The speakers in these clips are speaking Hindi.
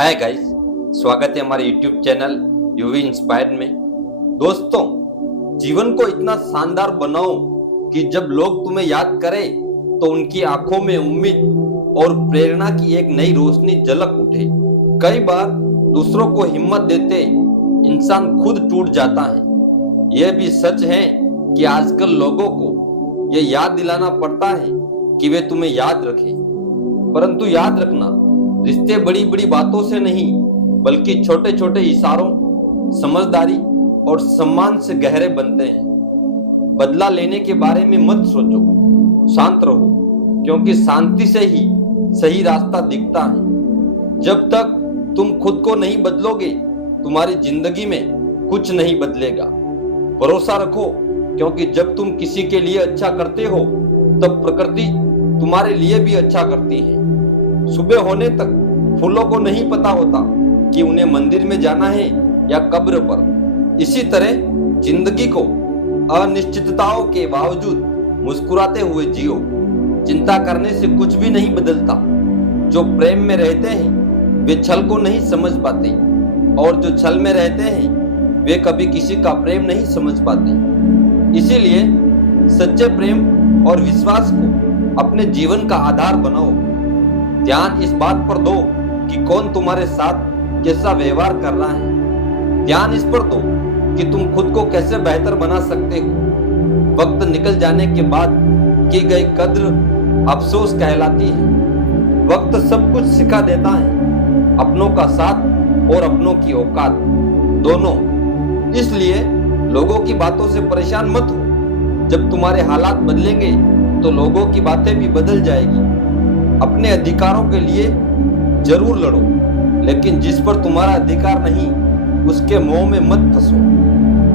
हाय गाइस, स्वागत है हमारे YouTube चैनल यूवी इंस्पायर्ड में। दोस्तों, जीवन को इतना शानदार बनाओ कि जब लोग तुम्हें याद करें तो उनकी आंखों में उम्मीद और प्रेरणा की एक नई रोशनी झलक उठे। कई बार दूसरों को हिम्मत देते इंसान खुद टूट जाता है। यह भी सच है कि आजकल लोगों को यह याद दिलाना पड़ता है कि वे तुम्हें याद रखें। परंतु याद रखना, रिश्ते बड़ी बड़ी बातों से नहीं बल्कि छोटे छोटे इशारों, समझदारी और सम्मान से गहरे बनते हैं। बदला लेने के बारे में मत सोचो, शांत रहो, क्योंकि शांति से ही सही रास्ता दिखता है। जब तक तुम खुद को नहीं बदलोगे, तुम्हारी जिंदगी में कुछ नहीं बदलेगा। भरोसा रखो, क्योंकि जब तुम किसी के लिए अच्छा करते हो तब प्रकृति तुम्हारे लिए भी अच्छा करती है। सुबह होने तक फूलों को नहीं पता होता कि उन्हें मंदिर में जाना है या कब्र पर। इसी तरह जिंदगी को अनिश्चितताओं के बावजूद मुस्कुराते हुए जियो। चिंता करने से कुछ भी नहीं बदलता। जो प्रेम में रहते हैं वे छल को नहीं समझ पाते, और जो छल में रहते हैं वे कभी किसी का प्रेम नहीं समझ पाते। इसीलिए सच्चे प्रेम और विश्वास को अपने जीवन का आधार बनाओ। ध्यान इस बात पर दो कि कौन तुम्हारे साथ कैसा व्यवहार कर रहा है। ध्यान इस पर दो कि तुम खुद को कैसे बेहतर बना सकते हो। वक्त निकल जाने के बाद की गई कद्र अफसोस कहलाती है। वक्त सब कुछ सिखा देता है, अपनों का साथ और अपनों की औकात दोनों। इसलिए लोगों की बातों से परेशान मत हो। जब तुम्हारे हालात बदलेंगे तो लोगों की बातें भी बदल जाएगी। अपने अधिकारों के लिए जरूर लड़ो, लेकिन जिस पर तुम्हारा अधिकार नहीं उसके मोह में मत फंसो।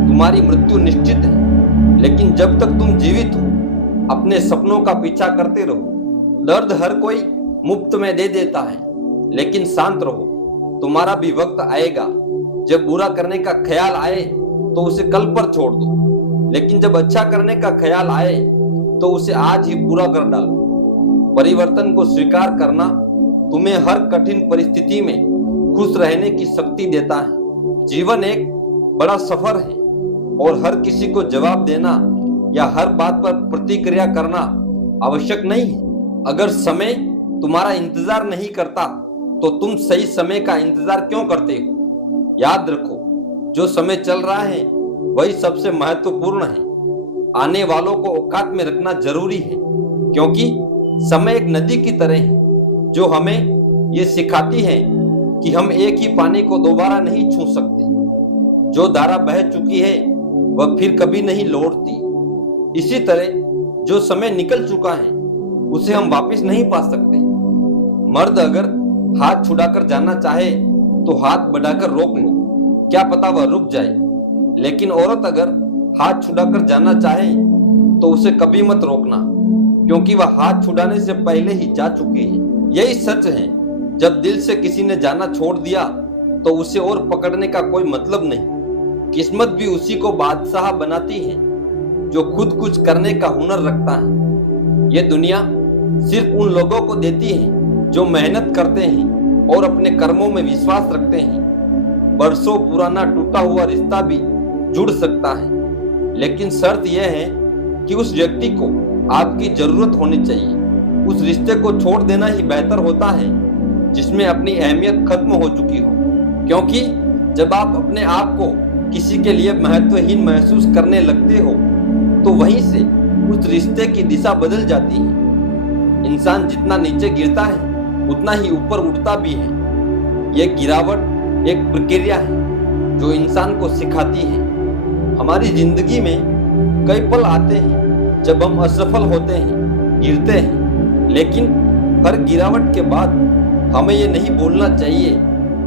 तुम्हारी मृत्यु निश्चित है, लेकिन जब तक तुम जीवित हो अपने सपनों का पीछा करते रहो। दर्द हर कोई मुफ्त में दे देता है, लेकिन शांत रहो, तुम्हारा भी वक्त आएगा। जब बुरा करने का ख्याल आए तो उसे कल पर छोड़ दो, लेकिन जब अच्छा करने का ख्याल आए तो उसे आज ही पूरा कर डालो। परिवर्तन को स्वीकार करना तुम्हें हर कठिन परिस्थिति में खुश रहने की शक्ति देता है। जीवन एक बड़ा सफर है, और हर किसी को जवाब देना या हर बात पर प्रतिक्रिया करना आवश्यक नहीं है। अगर समय तुम्हारा इंतजार नहीं करता तो तुम सही समय का इंतजार क्यों करते हो? याद रखो, जो समय चल रहा है वही सबसे महत्वपूर्ण है। आने वालों को औकात में रखना जरूरी है, क्योंकि समय एक नदी की तरह है जो हमें ये सिखाती है कि हम एक ही पानी को दोबारा नहीं छू सकते। जो धारा बह चुकी है वह फिर कभी नहीं लौटती। इसी तरह जो समय निकल चुका है उसे हम वापस नहीं पा सकते। मर्द अगर हाथ छुड़ाकर जाना चाहे तो हाथ बढ़ाकर रोक लो, क्या पता वह रुक जाए। लेकिन औरत अगर हाथ छुड़ाकर जाना चाहे तो उसे कभी मत रोकना, क्योंकि वह हाथ छुड़ाने से पहले ही जा चुकी है। यही सच है, जब दिल से किसी ने जाना छोड़ दिया तो उसे और पकड़ने का कोई मतलब नहीं। किस्मत भी उसी को बादशाह बनाती है जो खुद कुछ करने का हुनर रखता है। ये दुनिया सिर्फ उन लोगों को देती है जो मेहनत करते हैं और अपने कर्मों में विश्वास रखते हैं। बरसों पुराना टूटा हुआ रिश्ता भी जुड़ सकता है, लेकिन शर्त यह है कि उस व्यक्ति को आपकी जरूरत होनी चाहिए। उस रिश्ते को छोड़ देना ही बेहतर होता है जिसमें अपनी अहमियत खत्म हो चुकी हो, क्योंकि जब आप अपने आप को किसी के लिए महत्वहीन महसूस करने लगते हो तो वहीं से उस रिश्ते की दिशा बदल जाती है। इंसान जितना नीचे गिरता है उतना ही ऊपर उठता भी है। यह गिरावट एक प्रक्रिया है जो इंसान को सिखाती है। हमारी जिंदगी में कई पल आते हैं जब हम असफल होते हैं, गिरते हैं, लेकिन हर गिरावट के बाद हमें ये नहीं बोलना चाहिए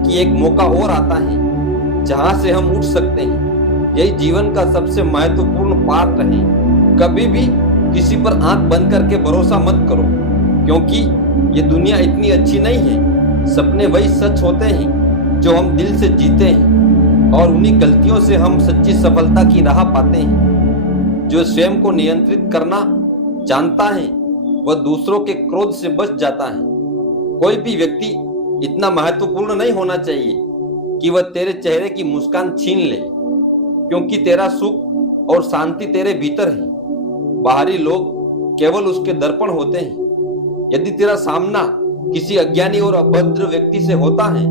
कि एक मौका और आता है जहां से हम उठ सकते हैं। यही जीवन का सबसे महत्वपूर्ण पाठ है। कभी भी किसी पर आंख बंद करके भरोसा मत करो, क्योंकि ये दुनिया इतनी अच्छी नहीं है। सपने वही सच होते हैं जो हम दिल से जीते हैं, और उन्हीं गलतियों से हम सच्ची सफलता की राह पाते हैं। जो स्वयं को नियंत्रित करना जानता है वह दूसरों के क्रोध से बच जाता है। कोई भी व्यक्ति इतना महत्वपूर्ण नहीं होना चाहिए कि वह तेरे चेहरे की मुस्कान छीन ले, क्योंकि तेरा सुख और शांति तेरे भीतर है। बाहरी लोग केवल उसके दर्पण होते हैं। यदि तेरा सामना किसी अज्ञानी और अभद्र व्यक्ति से होता है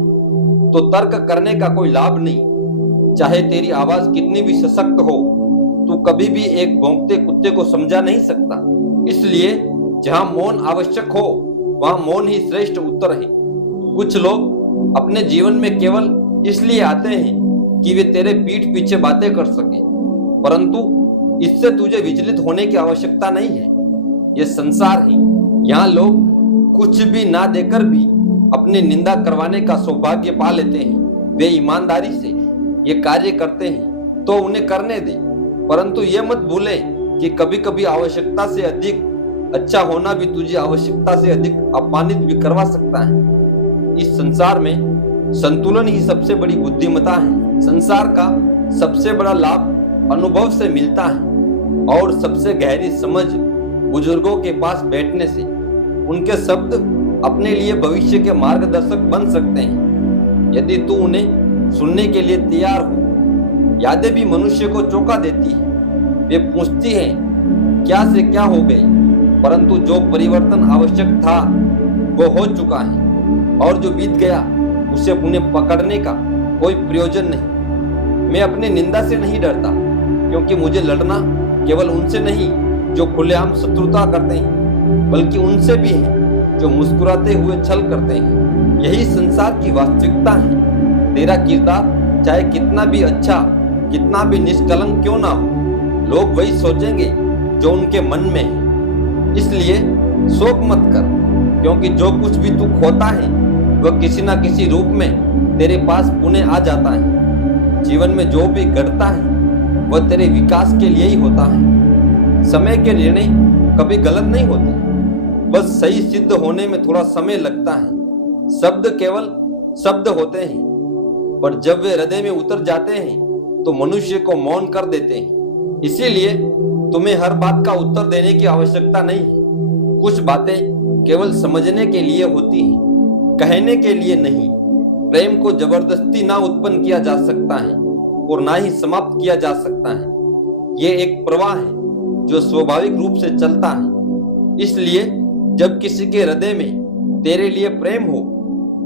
तो तर्क करने का कोई लाभ नहीं। चाहे तेरी आवाज कितनी भी सशक्त हो, तू कभी भी एक भौंकते कुत्ते को समझा नहीं सकता। इसलिए जहां मौन आवश्यक हो वहां मौन ही श्रेष्ठ उत्तर है। कुछ लोग अपने जीवन में केवल इसलिए आते हैं कि वे तेरे पीठ पीछे बातें कर सके, परंतु इससे तुझे विचलित होने की आवश्यकता नहीं है। यह संसार है, यहाँ लोग कुछ भी ना देकर भी अपनी निंदा करवाने का सौभाग्य पा लेते हैं। वे ईमानदारी से ये कार्य करते हैं तो उन्हें करने दे, परंतु ये मत भूले कि कभी कभी आवश्यकता से अधिक अच्छा होना भी तुझे आवश्यकता से अधिक अपमानित भी करवा सकता है। इस संसार में संतुलन ही सबसे बड़ी बुद्धिमत्ता है। संसार का सबसे बड़ा लाभ अनुभव से मिलता है और सबसे गहरी समझ बुजुर्गों के पास बैठने से। उनके शब्द अपने लिए भविष्य के मार्गदर्शक बन सकते हैं यदि तू उन्हें सुनने के लिए तैयार हो। यादें भी मनुष्य को चौंका देती है। वे पूछती हैं क्या से क्या हो गए, परंतु जो परिवर्तन आवश्यक था वो हो चुका है और जो बीत गया उसे पुनः पकड़ने का कोई प्रयोजन नहीं। मैं अपनी निंदा से नहीं डरता, क्योंकि मुझे लड़ना केवल उनसे नहीं जो खुलेआम शत्रुता करते हैं, बल्कि उनसे भी है जो मुस्कुराते हुए छल करते हैं। यही संसार की वास्तविकता है। तेरा किरदार चाहे कितना भी अच्छा, कितना भी निष्कलंक क्यों ना हो, लोग वही सोचेंगे जो उनके मन में है। इसलिए शोक मत कर, क्योंकि जो कुछ भी तू खोता है वह किसी न किसी रूप में तेरे पास पुनः आ जाता है। जीवन में जो भी घटता है वह तेरे विकास के लिए ही होता है। समय के निर्णय कभी गलत नहीं होते, बस सही सिद्ध होने में थोड़ा समय लगता है। शब्द केवल शब्द होते हैं, पर जब वे हृदय में उतर जाते हैं तो मनुष्य को मौन कर देते हैं। इसीलिए तुम्हें हर बात का उत्तर देने की आवश्यकता नहीं है। कुछ बातें केवल समझने के लिए होती हैं, कहने के लिए नहीं। प्रेम को जबरदस्ती ना उत्पन्न किया जा सकता है और ना ही समाप्त किया जा सकता है। ये एक प्रवाह है जो स्वाभाविक रूप से चलता है। इसलिए जब किसी के हृदय में तेरे लिए प्रेम हो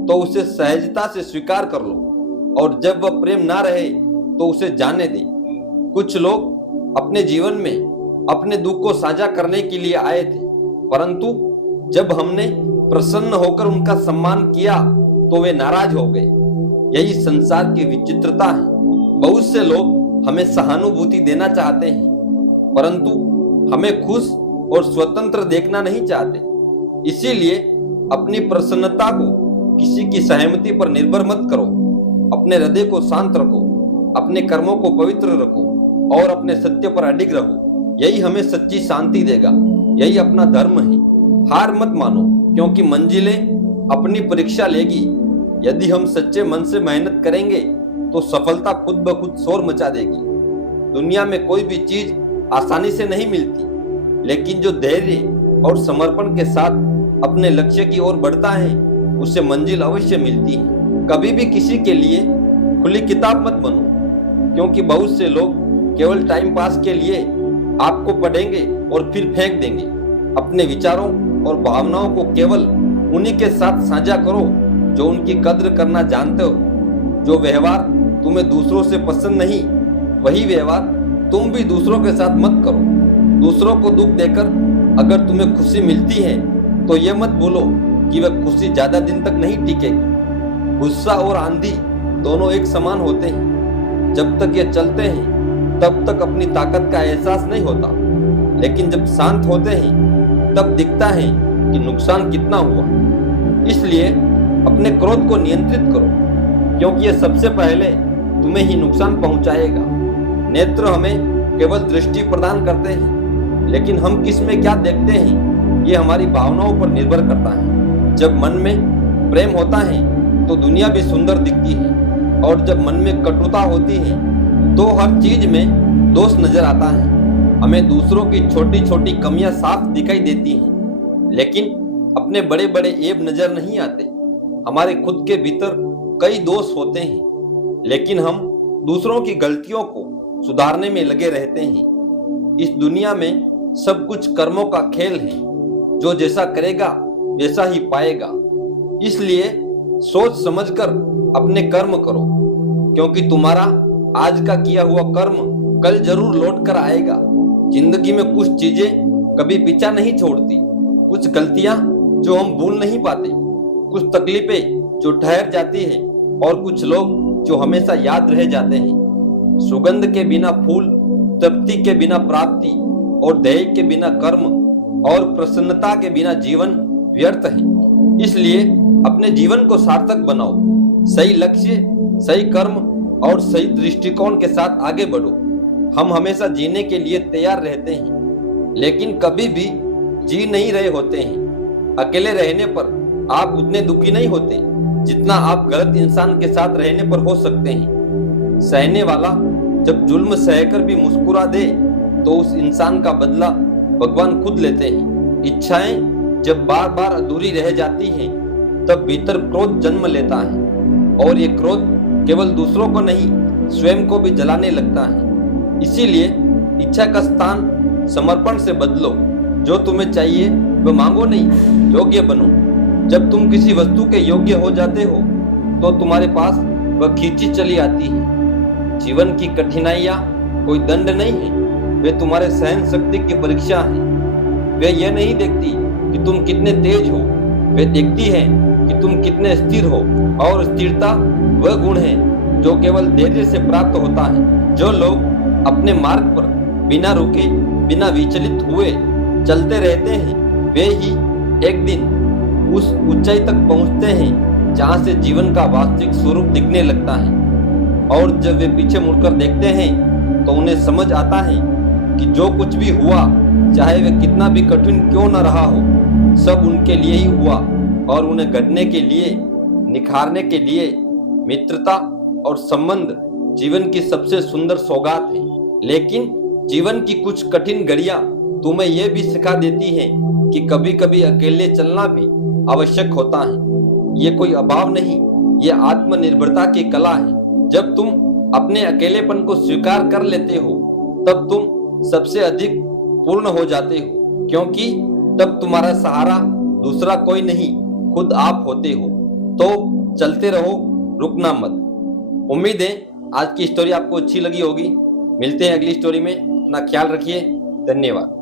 तो उसे सहजता से स्वीकार कर लो, और जब वह प्रेम ना रहे तो उसे जाने दे। कुछ लोग अपने जीवन में अपने दुख को साझा करने के लिए आए थे, परंतु जब हमने प्रसन्न होकर उनका सम्मान किया तो वे नाराज हो गए। यही संसार की विचित्रता है। बहुत से लोग हमें सहानुभूति देना चाहते हैं, परंतु हमें खुश और स्वतंत्र देखना नहीं चाहते। इसीलिए अपनी प्रसन्नता को किसी की सहमति पर निर्भर मत करो। अपने हृदय को शांत रखो, अपने कर्मों को पवित्र रखो और अपने सत्य पर अडिग रहो। यही हमें सच्ची शांति देगा। यही अपना धर्म है। हार मत मानो, क्योंकि मंजिलें अपनी परीक्षा लेगी। यदि हम सच्चे मन से मेहनत करेंगे तो सफलता खुद ब खुद शोर मचा देगी। दुनिया में कोई भी चीज आसानी से नहीं मिलती, लेकिन जो धैर्य और समर्पण के साथ अपने लक्ष्य की ओर बढ़ता है उसे मंजिल अवश्य मिलती है। कभी भी किसी के लिए खुली किताब मत बनो, क्योंकि बहुत से लोग केवल टाइम पास के लिए आपको पढ़ेंगे और फिर फेंक देंगे। अपने विचारों और भावनाओं को केवल उन्हीं के साथ साझा करो जो उनकी कद्र करना जानते हो। जो व्यवहार तुम्हें दूसरों से पसंद नहीं, वही व्यवहार तुम भी दूसरों के साथ मत करो। दूसरों को दुख देकर अगर तुम्हें खुशी मिलती है तो ये मत भूलो कि वह खुशी ज्यादा दिन तक नहीं टिकेगी। गुस्सा और आंधी दोनों एक समान होते हैं। जब तक ये चलते हैं तब तक अपनी ताकत का एहसास नहीं होता, लेकिन जब शांत होते हैं तब दिखता है कि नुकसान कितना हुआ। इसलिए अपने क्रोध को नियंत्रित करो, क्योंकि यह सबसे पहले तुम्हें ही नुकसान पहुंचाएगा। नेत्र हमें केवल दृष्टि प्रदान करते हैं, लेकिन हम किस में क्या देखते हैं ये हमारी भावनाओं पर निर्भर करता है। जब मन में प्रेम होता है तो दुनिया भी सुंदर दिखती है, और जब मन में कटुता होती है तो हर चीज में दोष नजर आता है। हमें दूसरों की छोटी छोटी कमियां साफ दिखाई देती हैं, लेकिन अपने बड़े बड़े ऐब नजर नहीं आते। हमारे खुद के भीतर कई दोष होते हैं, लेकिन हम दूसरों की गलतियों को सुधारने में लगे रहते हैं। इस दुनिया में सब कुछ कर्मों का खेल है, जो जैसा करेगा वैसा ही पाएगा। इसलिए सोच समझकर अपने कर्म करो, क्योंकि तुम्हारा आज का किया हुआ कर्म कल जरूर लौट कर आएगा। जिंदगी में कुछ चीजें कभी पीछा नहीं छोड़ती, कुछ गलतियां जो हम भूल नहीं पाते, कुछ तकलीफें जो ठहर जाती है, और कुछ लोग जो हमेशा याद रह जाते हैं। सुगंध के बिना फूल, तृप्ति के बिना प्राप्ति, और ध्येय के बिना कर्म, और प्रसन्नता के बिना जीवन व्यर्थ है। इसलिए अपने जीवन को सार्थक बनाओ, सही लक्ष्य, सही कर्म और सही दृष्टिकोण के साथ आगे बढ़ो। हम हमेशा जीने के लिए तैयार रहते हैं, लेकिन कभी भी जी नहीं रहे होते हैं। अकेले रहने पर आप उतने दुखी नहीं होते जितना आप गलत इंसान के साथ रहने पर हो सकते हैं। सहने वाला जब जुल्म सहकर भी मुस्कुरा दे तो उस इंसान का बदला भगवान खुद लेते हैं। इच्छाएं जब बार बार अधूरी रह जाती हैं, तब भीतर क्रोध जन्म लेता है, और ये क्रोध केवल दूसरों को नहीं, स्वयं को भी जलाने लगता है। इसीलिए इच्छा का स्थान समर्पण से बदलो। जो तुम्हें चाहिए वह मांगो नहीं, योग्य बनो। जब तुम किसी वस्तु के योग्य हो जाते हो तो तुम्हारे पास वह खींची चली आती है। जीवन की कठिनाइयां कोई दंड नहीं है, वे तुम्हारे सहन शक्ति की परीक्षा है। वे यह नहीं देखती कि तुम कितने तेज हो, वे देखती है कि तुम कितने स्थिर हो, और स्थिरता वह गुण है जो केवल धैर्य से प्राप्त होता है। जो लोग अपने मार्ग पर बिना रुके, बिना विचलित हुए चलते रहते हैं, वे ही एक दिन उस ऊंचाई तक पहुंचते हैं जहां से जीवन का वास्तविक स्वरूप दिखने लगता है। और जब वे पीछे मुड़कर देखते हैं तो उन्हें समझ आता है कि जो कुछ भी हुआ, चाहे वह कितना भी कठिन क्यों न रहा हो, सब उनके लिए ही हुआ, और उन्हें घटने के लिए, निखारने के लिए मित्रता और संबंध जीवन की सबसे सुंदर सौगात है। लेकिन जीवन की कुछ कठिन घड़ियां तुम्हें यह भी सिखा देती हैं कि कभी कभी अकेले चलना भी आवश्यक होता है। ये कोई अभाव नहीं, ये आत्मनिर्भरता की कला है। जब तुम अपने अकेलेपन को स्वीकार कर लेते हो, तब तुम सबसे अधिक पूर्ण हो जाते हो, क्योंकि तब तुम्हारा सहारा दूसरा कोई नहीं, खुद आप होते हो। तो चलते रहो, रुकना मत। उम्मीद है आज की स्टोरी आपको अच्छी लगी होगी। मिलते हैं अगली स्टोरी में। अपना ख्याल रखिए। धन्यवाद।